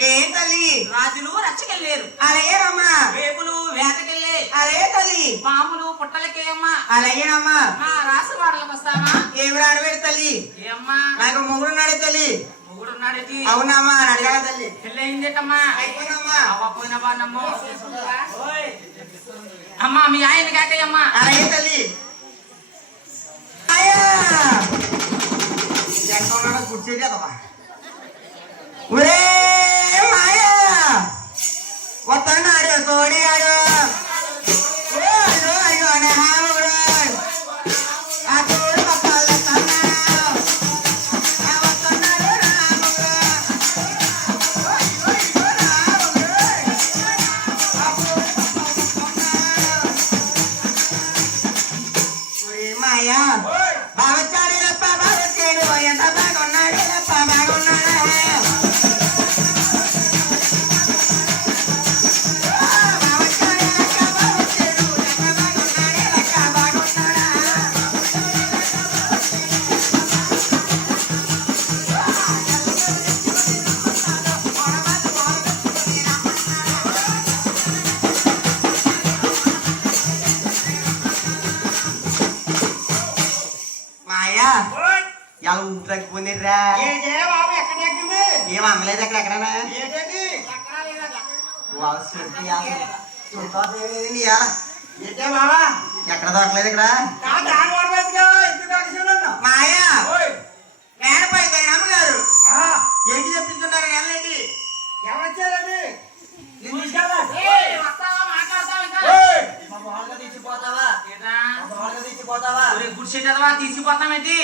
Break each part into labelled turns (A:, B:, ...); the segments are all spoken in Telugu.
A: ఏ తల్లి? రాజులు
B: రచ్చకెళ్ళారు. అలే రమ్మా రేపులు వేటకెళ్ళే. అలే తల్లి.
A: పాములు పుట్టలకేమ్మా అలయ్యనమ్మా మా రాసి వాడలకు వస్తామా
B: ఏమి అడవేడు తల్లి?
A: ఏమ్మా
B: నాకు మొగుడున్నాడే తల్లి.
A: మొగుడున్నాడేటి?
B: అవునమ్మా అడగా తల్లి?
A: అమ్మా మీ ఆయన కాకయ్యమ్మా.
B: అలయ్య తల్లి. అయ్యా. కదా વતન આડ્યો કોડી આડ્યો ఇలా ఉంపు తగ్గిపోయిందిరా ఏం అందలేదు అక్కడ ఎక్కడైనా ఎక్కడ దొరకలేదు ఇక్కడ? మాయా? నేనపోయింది అమ్మగారు ఏంటి చెప్పించున్నారు నెలలేటి
A: ఎవరొచ్చారండి మాట్లాడతావా తీసిపోతావా? గుడిసేటవా తీసిపోతామేంటి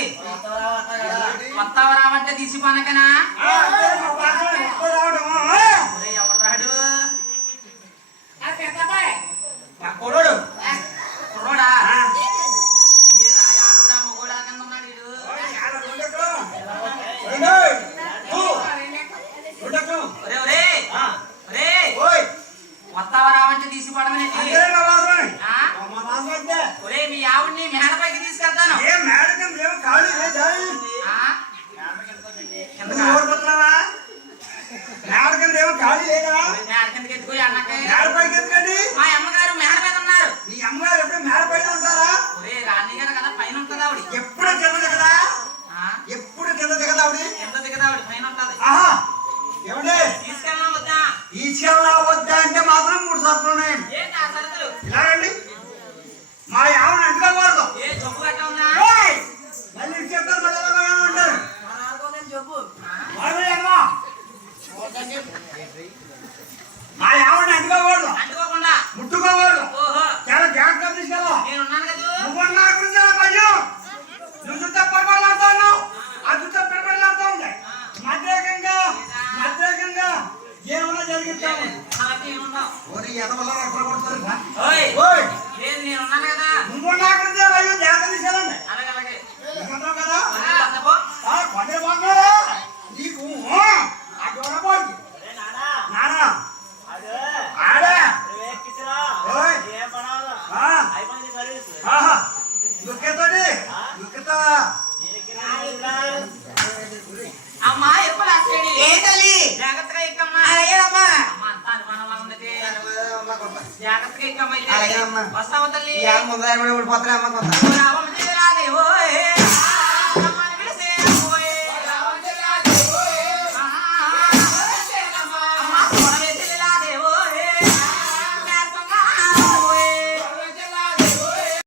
A: వస్తావా రావంటే తీసిపోనకనా అమ్మా ఎప్పుడు అసలు
B: ఏ తల్లి?
A: జాగ్రత్తగా ఎక్కమ్మా.
B: అలాగేనమ్మా
A: అమ్మ అంతా అనుమానం ఉన్నది జాగ్రత్తగా ఎక్కమ్మా వస్తావు తల్లి?
B: ముందు పడిపోతారా అమ్మ కొంత
A: రావమ్మ ఓయ్